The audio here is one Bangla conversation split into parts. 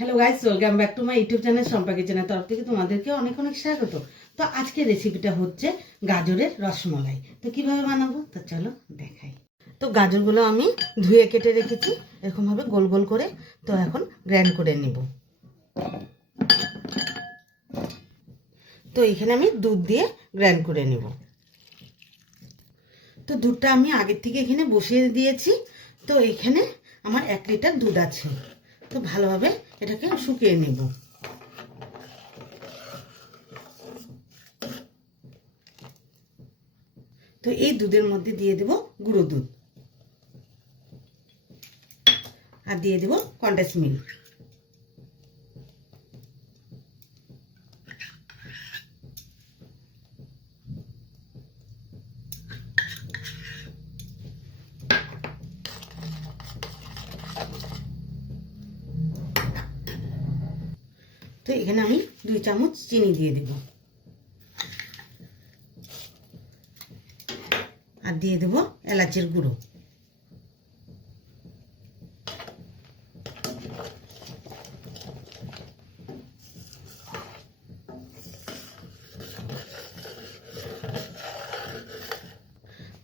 Hello guys welcome back to my YouTube channel Sampa কিচেনের তরফ থেকে তোমাদেরকে অনেক অনেক স্বাগত। তো আজকে রেসিপিটা হচ্ছে গাজরের রসমলাই। তো কীভাবে বানাবো? তো চলো দেখাই। তো গাজরগুলো আমি ধুয়ে কেটে রেখেছি এরকমভাবে গোল গোল করে তো এখন গ্র্যান্ড করে নিব। তো এখানে আমি দুধ দিয়ে গ্র্যান্ড করে নেব। তো দুধটা আমি আগের থেকে এখানে বসিয়ে দিয়েছি। তো এখানে আমার এক লিটার দুধ আছে। তো ভালোভাবে এটাকে শুকিয়ে নেব। তো এই দুধের মধ্যে দিয়ে দেব গুঁড়ো দুধ। আর দিয়ে দেব কন্ডেন্স মিল্ক। তো এখানে আমি দুই চামচ চিনি দিয়ে দেব। আর দিয়ে দেব এলাচের গুঁড়ো।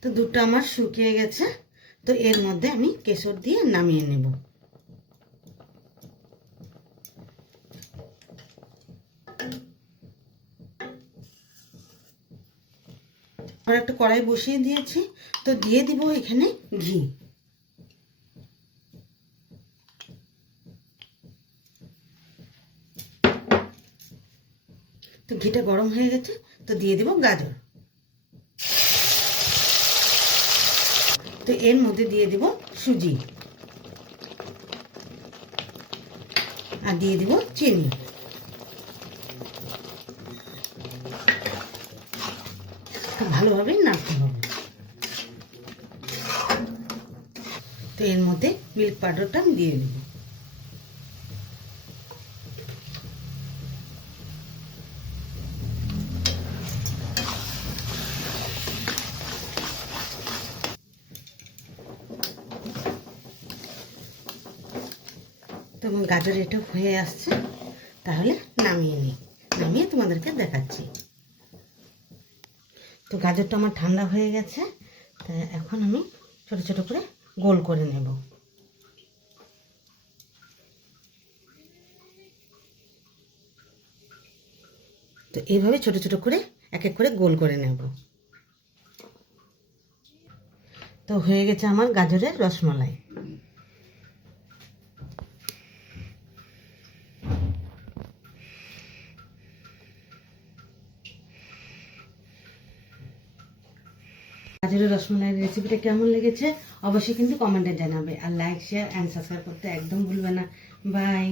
তো দুধটা আমার শুকিয়ে গেছে, তো এর মধ্যে আমি কেশর দিয়ে নামিয়ে নেব। আর একটা কড়াই বসিয়ে দিয়েছি। তো দিয়ে দিব এখানে ঘি। তো ঘিটা গরম হয়ে গেছে, তো দিয়ে দিব গাজর। তো এর মধ্যে দিয়ে দিব সুজি। আর দিয়ে দিব চিনি। ভালোভাবে নাড়তে হবে। তো এর মধ্যে মিল্ক পাউডারটা আমি দিয়ে দেব। গাজর এটা হয়ে আসছে, তাহলে নামিয়ে নিই। নামিয়ে তোমাদেরকে দেখাচ্ছি। তো গাজরটা আমার ঠান্ডা হয়ে গেছে, তা এখন আমি ছোট ছোট করে গোল করে নেব। তো এইভাবে ছোট ছোট করে এক এক করে গোল করে নেব। তো হয়ে গেছে আমার গাজরের রসমালাই। গাজরের রসমালাইয়ের রেসিপিটা কেমন লেগেছে, অবশ্যই কিন্তু কমেন্টে জানাবে। আর লাইক শেয়ার অ্যান্ড সাবস্ক্রাইব করতে একদম ভুলবে না। বাই